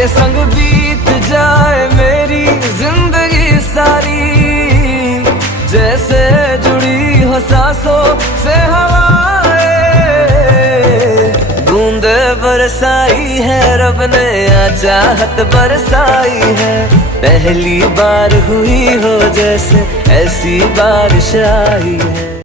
तेरे संग बीत जाए मेरी जिंदगी सारी, जैसे जुड़ी हो सांसों से हवाएं। बूंदे बरसाई है रब ने, या चाहत बरसाई है। पहली बार हुई हो जैसे ऐसी बारिश आई है।